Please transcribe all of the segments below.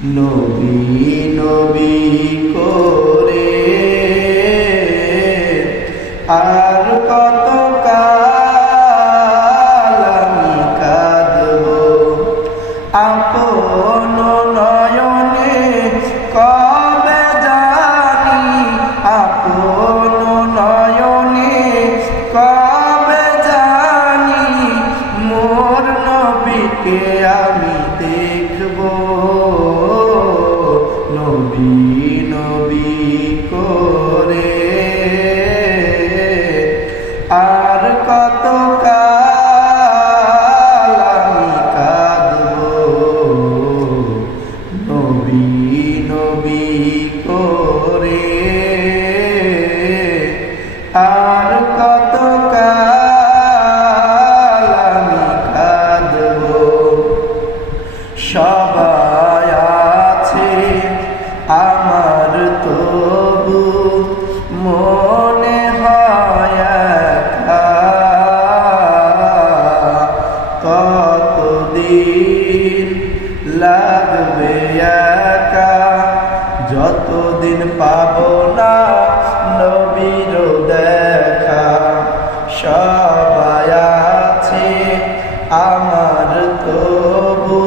নবী নবী করে আর কত কাল আমি কাঁদব, আপন নয়নে কবে জানি, আপন নয়নে কবে জানি মোর নবীকে আমি দেখব। নবী নবী করে আর কত কাল আমি কাঁদব, নবী নবী করে আর কত কাল আমি কাঁদব। সবাই আছে আমার তবু মনে হয় একা, কতদিন লাগবে একা, যতদিন পাবো না নবীর দেখা। সবাই আছে আমার তবু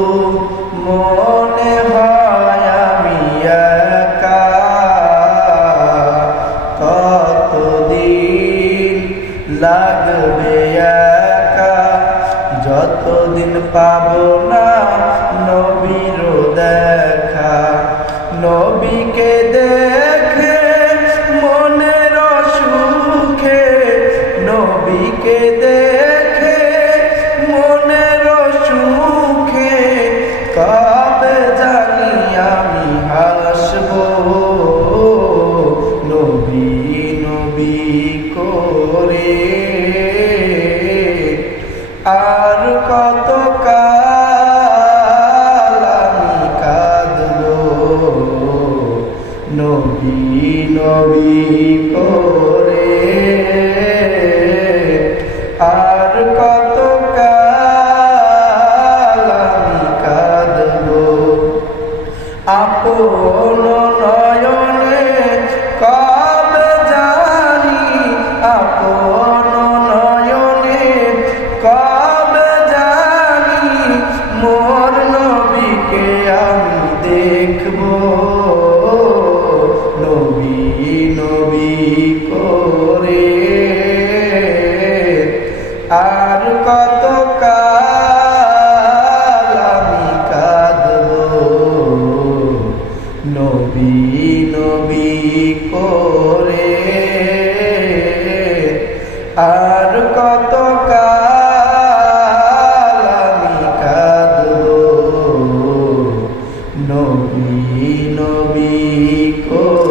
মনে হয় আমি একা, কতদিন লাগবে একা, যতদিন পাবো না নবীর দেখা। নবীকে দেখে মনের সুখে, নবীকে দেখে মনের সুখে কবে জানি আমি হাসব। নবী নবী করে আর কত কাল আমি কাঁদব, নবী নবী করে আর কত কাল আমি কাঁদব। আপন নয়নে কবে জানি, আপন নয়নে কবে জানি মোর নবীকে আমি দেখব। নবী নবী করে আর কত কাল আমি কাঁদব, নবী নবী করে আর কত কাল আমি কাঁদব, নবী নবী করে।